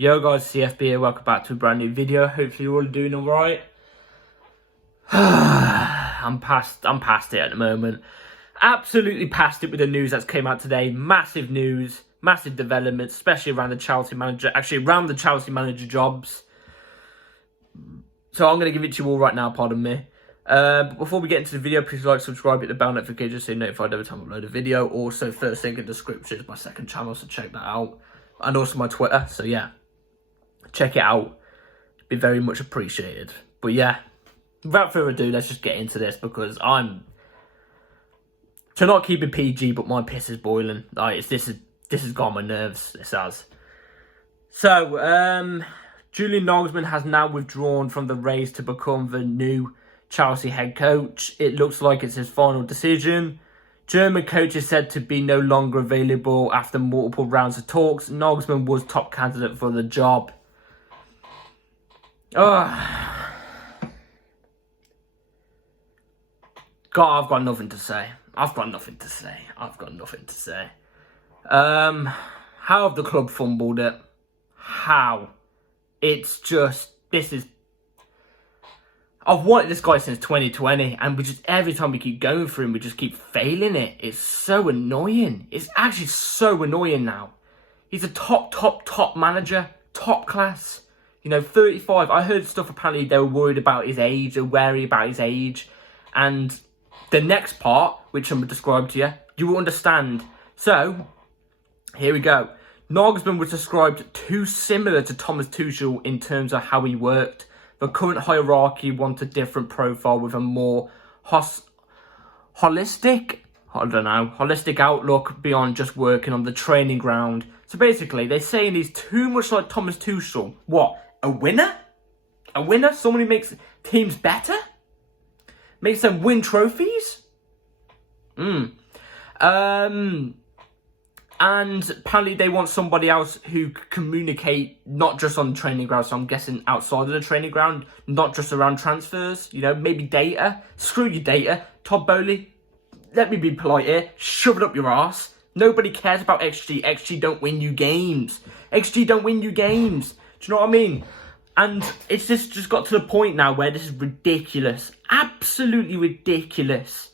Yo guys, CFB here, welcome back to a brand new video. Hopefully you're all doing alright. I'm past it at the moment. Absolutely past it with the news that's came out today. Massive news, massive developments, especially around the Chelsea manager, around the Chelsea manager jobs. So I'm going to give it to you all right now, pardon me. But before we get into the video, please like, subscribe, hit the bell notification so you're notified every time I upload a video. Also, first link in the description is my second channel, so check that out. And also my Twitter, so yeah. Check it out. It'd be very much appreciated. But yeah, without further ado, let's just get into this because I'm to not keep it PG, but my piss is boiling. Like this has got on my nerves. This has. So, Julian Nagelsmann has now withdrawn from the race to become the new Chelsea head coach. It looks like it's his final decision. German coach is said to be no longer available after multiple rounds of talks. Nagelsmann was top candidate for the job. God, I've got nothing to say. How have the club fumbled it? How? It's just, I've wanted this guy since 2020, and we just, every time we keep going through him, we just keep failing it. It's so annoying. It's actually so annoying now. He's a top manager, top class. You know, 35. I heard stuff apparently they were worried about his age, or wary about his age. And the next part, which I'm going to describe to you, you will understand. So, here we go. Nagelsmann was described too similar to Thomas Tuchel in terms of how he worked. The current hierarchy wants a different profile with a more holistic outlook beyond just working on the training ground. So basically, they're saying he's too much like Thomas Tuchel. What? A winner? A winner? Someone who makes teams better? Makes them win trophies? And apparently they want somebody else who can communicate not just on the training ground, so I'm guessing outside of the training ground, not just around transfers, you know, maybe data. Screw your data. Todd Bowley, let me be polite here, shove it up your arse. Nobody cares about XG. XG don't win you games. XG don't win you games. Do you know what I mean? And it's just got to the point now where this is ridiculous. Absolutely ridiculous.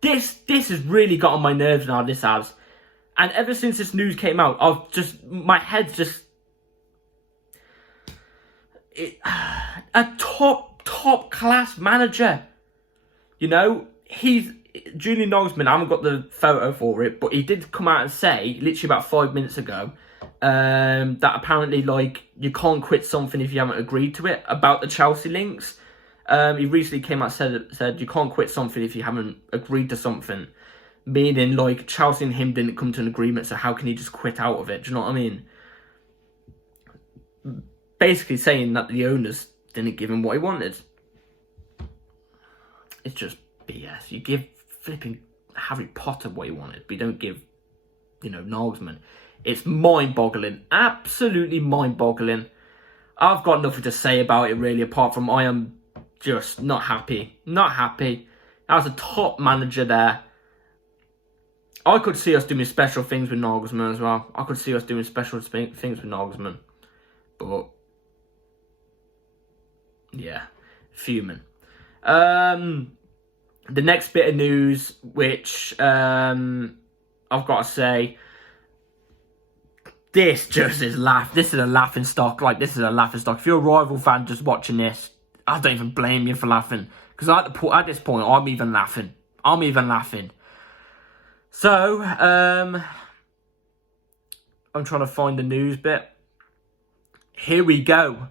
This has really got on my nerves now, this has. And ever since this news came out, my head's just... a top class manager. You know, Julian Nagelsmann, I haven't got the photo for it, but he did come out and say, literally about 5 minutes ago, that apparently, like, you can't quit something if you haven't agreed to it, about the Chelsea links. He recently came out and said you can't quit something if you haven't agreed to something. Meaning, like, Chelsea and him didn't come to an agreement, so how can he just quit out of it? Do you know what I mean? Basically saying that the owners didn't give him what he wanted. It's just BS. You give flipping Harry Potter what he wanted, but you don't give, you know, Nagelsmann. It's mind-boggling. Absolutely mind-boggling. I've got nothing to say about it, really, apart from I am just not happy. Not happy. As a top manager there, I could see us doing special things with Nagelsmann as well. I could see us doing special things with Nagelsmann. But, yeah, fuming. The next bit of news, which I've got to say, this just is This is a laughing stock. Like, this is a laughing stock. If you're a rival fan just watching this, I don't even blame you for laughing. Because at this point, I'm even laughing. So, I'm trying to find the news bit. Here we go.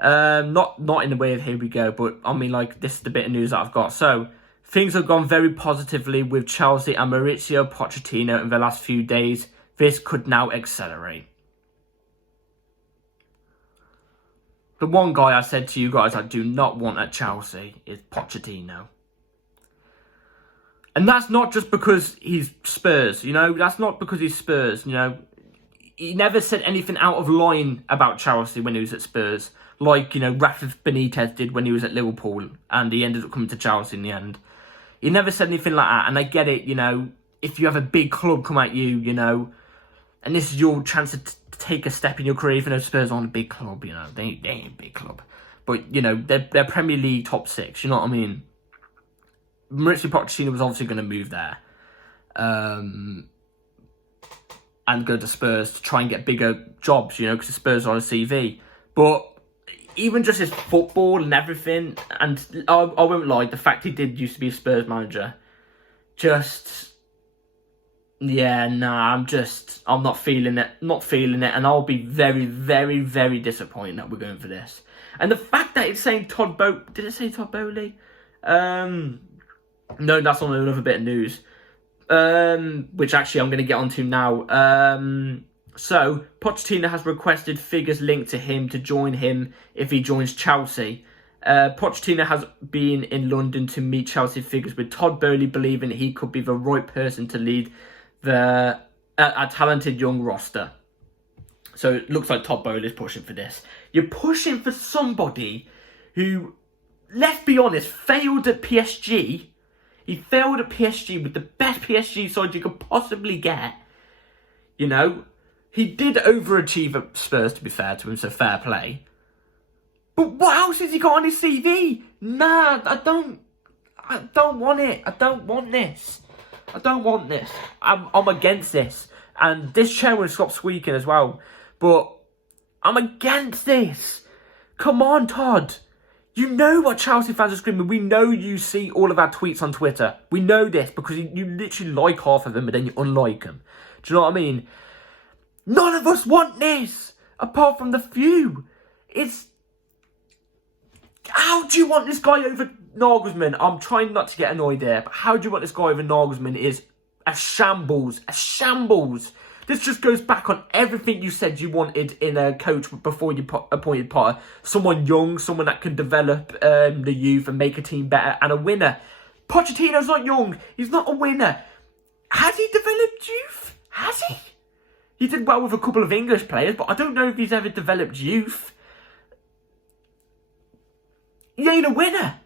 Not in the way of here we go, but I mean, like, this is the bit of news that I've got. So, things have gone very positively with Chelsea and Mauricio Pochettino in the last few days. This could now accelerate. The one guy I said to you guys I do not want at Chelsea is Pochettino. And that's not just because he's Spurs, you know. That's not because he's Spurs, you know. He never said anything out of line about Chelsea when he was at Spurs. Like, you know, Rafa Benitez did when he was at Liverpool. And he ended up coming to Chelsea in the end. He never said anything like that. And I get it, you know. If you have a big club come at you, you know, and this is your chance take a step in your career, even though Spurs aren't a big club, you know, they ain't a big club. But, you know, they're Premier League top 6, you know what I mean? Mauricio Pochettino was obviously going to move there. And go to Spurs to try and get bigger jobs, you know, because the Spurs are on a CV. But even just his football and everything, and I won't lie, the fact he did used to be a Spurs manager, just, yeah, nah, I'm not feeling it, and I'll be very, very, very disappointed that we're going for this. And the fact that it's saying did it say Todd Bowley? No, that's on another bit of news. Which actually I'm going to get onto now. So, Pochettino has requested figures linked to him to join him if he joins Chelsea. Pochettino has been in London to meet Chelsea figures, with Todd Bowley believing he could be the right person to lead a talented young roster. So it looks like Todd Bowley is pushing for this. You're pushing for somebody who, let's be honest, failed at PSG. He failed at PSG with the best PSG side you could possibly get. You know, he did overachieve at Spurs, to be fair to him, so fair play. But what else has he got on his CV? Nah, I don't want it. I don't want this. I'm against this. And this chair will stop squeaking as well. But I'm against this. Come on, Todd. You know what Chelsea fans are screaming. We know you see all of our tweets on Twitter. We know this because you literally like half of them, but then you unlike them. Do you know what I mean? None of us want this, apart from the few. How do you want this guy over Nagelsmann? I'm trying not to get annoyed there, but how do you want this guy over Nagelsmann? Is a shambles. A shambles. This just goes back on everything you said you wanted in a coach before you appointed Potter. Someone young, someone that can develop the youth and make a team better, and a winner. Pochettino's not young. He's not a winner. Has he developed youth? Has he? He did well with a couple of English players, but I don't know if he's ever developed youth. He ain't a winner.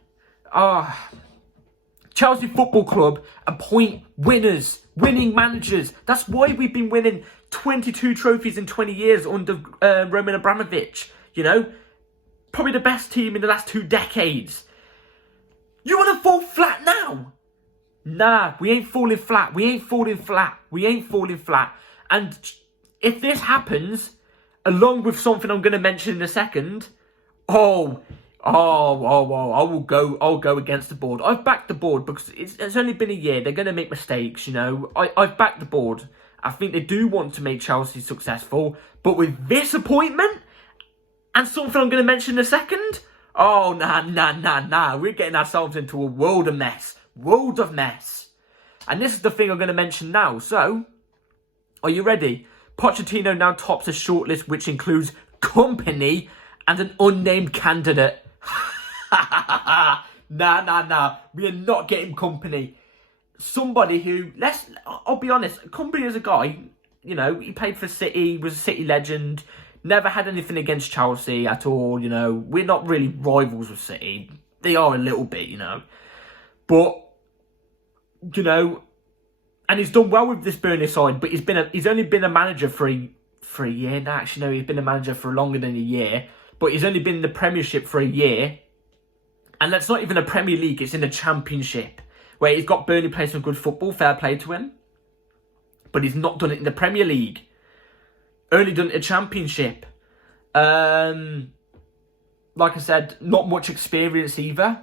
Chelsea Football Club appoint winners, winning managers. That's why we've been winning 22 trophies in 20 years under Roman Abramovich. You know, probably the best team in the last 2 decades. You want to fall flat now? Nah, we ain't falling flat. And if this happens, along with something I'm going to mention in a second, I'll go against the board. I've backed the board because it's only been a year. They're going to make mistakes, you know. I've backed the board. I think they do want to make Chelsea successful. But with this appointment and something I'm going to mention in a second, nah. We're getting ourselves into a world of mess. And this is the thing I'm going to mention now. So, are you ready? Pochettino now tops a shortlist which includes Kompany and an unnamed candidate. Nah. We are not getting Kompany. Somebody who, I'll be honest, Kompany is a guy, you know, he played for City, was a City legend, never had anything against Chelsea at all, you know. We're not really rivals with City. They are a little bit, you know. But, you know, and he's done well with this Burnley side, but he's only been a manager for a year now. Actually, no, he's been a manager for longer than a year. But he's only been in the Premiership for a year. And that's not even a Premier League, it's in the Championship. Where he's got Burnley playing some good football, fair play to him. But he's not done it in the Premier League. Only done it in the Championship. Like I said, not much experience either.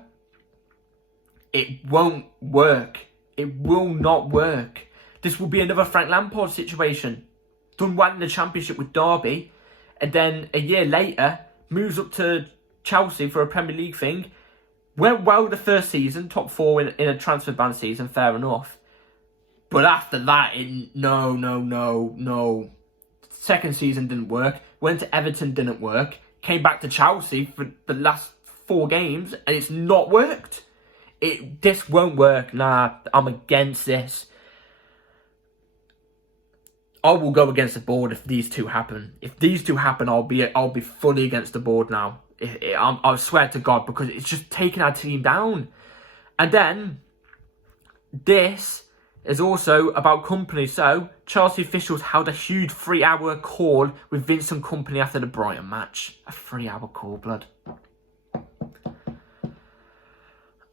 It won't work. It will not work. This will be another Frank Lampard situation. Done well in the Championship with Derby. And then a year later, moves up to Chelsea for a Premier League thing. Went well the first season, top 4 in a transfer ban season, fair enough. But after that, no. Second season didn't work. Went to Everton, didn't work. Came back to Chelsea for the last 4 games, and it's not worked. This won't work. Nah, I'm against this. I will go against the board if these two happen. If these two happen, I'll be fully against the board now. I swear to God, because it's just taking our team down. And then this is also about Kompany. So, Chelsea officials held a huge 3-hour call with Vincent Kompany after the Brighton match. A 3-hour call, blood.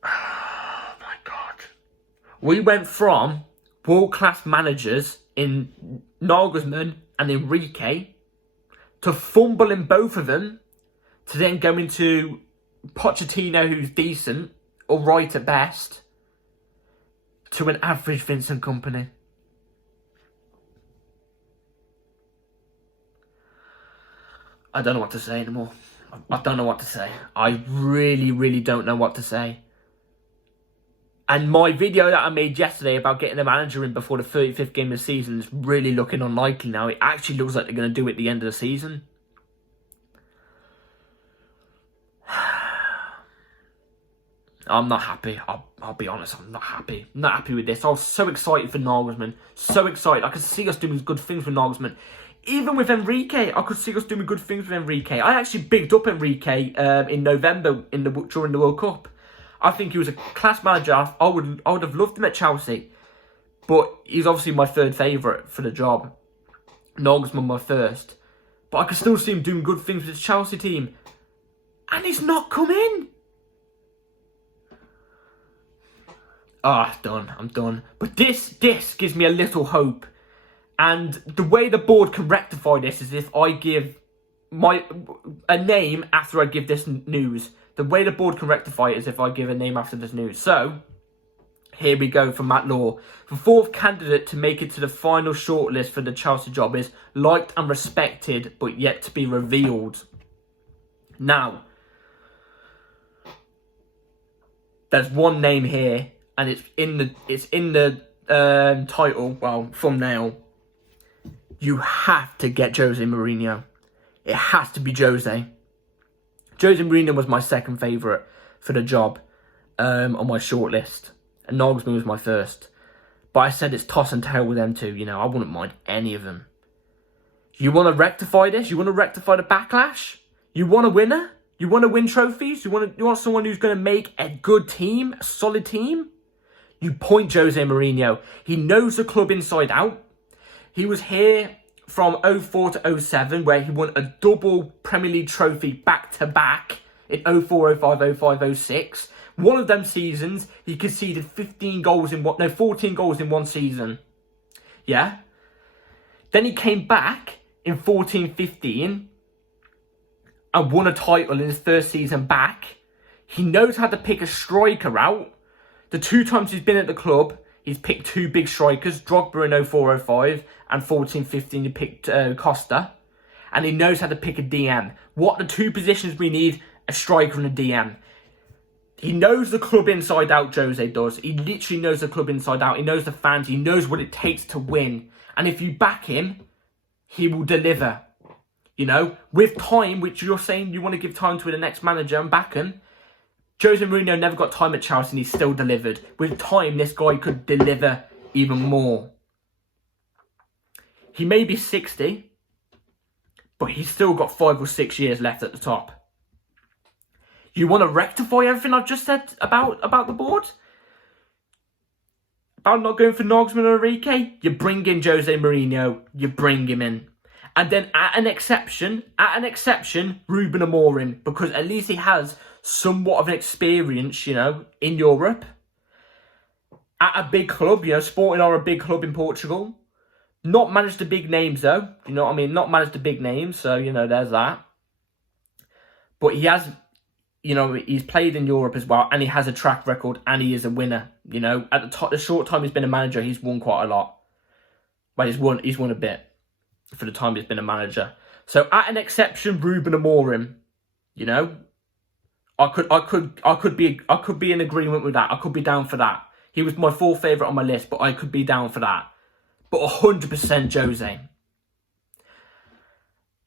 Oh my God. We went from world-class managers in Nagelsmann and Enrique to fumbling both of them to then go into Pochettino, who's decent, or right at best, to an average Vincent Kompany. I don't know what to say anymore. I don't know what to say. I really, really don't know what to say. And my video that I made yesterday about getting a manager in before the 35th game of the season is really looking unlikely now. It actually looks like they're going to do it at the end of the season. I'm not happy. I'll be honest, I'm not happy. I'm not happy with this. I was so excited for Nagelsmann. So excited. I could see us doing good things with Nagelsmann. Even with Enrique, I could see us doing good things with Enrique. I actually bigged up Enrique in November during the World Cup. I think he was a class manager. I would have loved him at Chelsea. But he's obviously my third favourite for the job. Nagelsmann my first. But I could still see him doing good things with his Chelsea team. And he's not come in. I'm done. But this gives me a little hope. And the way the board can rectify this is if I give a name after I give this news. The way the board can rectify it is if I give a name after this news. So, here we go from Matt Law. The fourth candidate to make it to the final shortlist for the Chelsea job is liked and respected, but yet to be revealed. Now, there's one name here, and it's in the title, well, thumbnail. You have to get Jose Mourinho. It has to be Jose. Jose Mourinho was my second favourite for the job on my shortlist. And Nagelsmann was my first. But I said it's toss and tail with them two. You know, I wouldn't mind any of them. You want to rectify this? You want to rectify the backlash? You want a winner? You want to win trophies? You want someone who's going to make a good team? A solid team? You point Jose Mourinho. He knows the club inside out. He was here from 04 to 07, where he won a double Premier League trophy back-to-back in 04, 05, 05, 06. One of them seasons, he conceded 14 goals in one season. Yeah? Then he came back in 14-15 and won a title in his first season back. He knows how to pick a striker out. The 2 times he's been at the club, he's picked 2 big strikers, Drogba in 04-05 and 14-15 he picked Costa. And he knows how to pick a DM. What are the 2 positions we need? A striker and a DM. He knows the club inside out, Jose does. He literally knows the club inside out. He knows the fans. He knows what it takes to win. And if you back him, he will deliver. You know, with time, which you're saying you want to give time to the next manager and back him. Jose Mourinho never got time at Chelsea and he still delivered. With time, this guy could deliver even more. He may be 60, but he's still got 5 or 6 years left at the top. You want to rectify everything I've just said about the board? About not going for Nagelsmann or Enrique? You bring in Jose Mourinho. You bring him in. And then at an exception, Ruben Amorim. Because at least he has somewhat of an experience, you know, in Europe. At a big club, you know, Sporting are a big club in Portugal. Not managed the big names, though. You know what I mean? Not managed the big names. So, you know, there's that. But he has, you know, he's played in Europe as well. And he has a track record. And he is a winner. You know, at the short time he's been a manager, he's won quite a lot. Well, he's won a bit for the time he's been a manager. So, at an exception, Ruben Amorim, you know, I could be in agreement with that. I could be down for that. He was my 4th favourite on my list, but I could be down for that. But 100% Jose.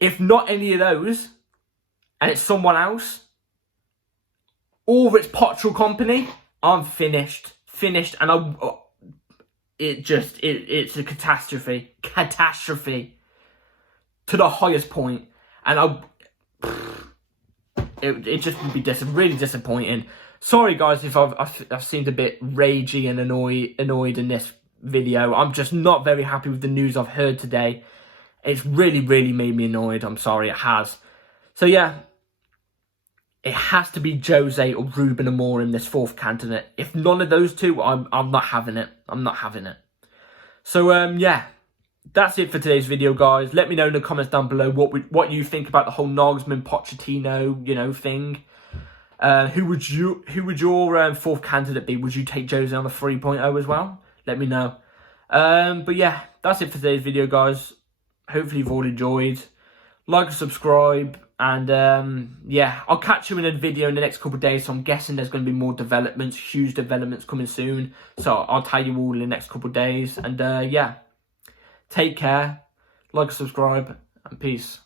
If not any of those, and it's someone else, or it's Pochettino Kompany, I'm finished. And it's a catastrophe. To the highest point. And it just would be really disappointing. Sorry guys if I've seemed a bit ragey and annoyed in this video. I'm just not very happy with the news I've heard today. It's really, really made me annoyed. I'm sorry, it has. So yeah, it has to be Jose or Ruben Amorim, this fourth candidate. If none of those two, I'm not having it. I'm not having it. So yeah, that's it for today's video, guys. Let me know in the comments down below what you think about the whole Nagelsmann Pochettino, thing. Who would your fourth candidate be? Would you take Jose on the 3.0 as well? Let me know. But yeah, that's it for today's video, guys. Hopefully you've all enjoyed. Like and subscribe. And yeah, I'll catch you in a video in the next couple of days. So I'm guessing there's going to be more developments, huge developments coming soon. So I'll tell you all in the next couple of days. And yeah, take care, like, subscribe, and peace.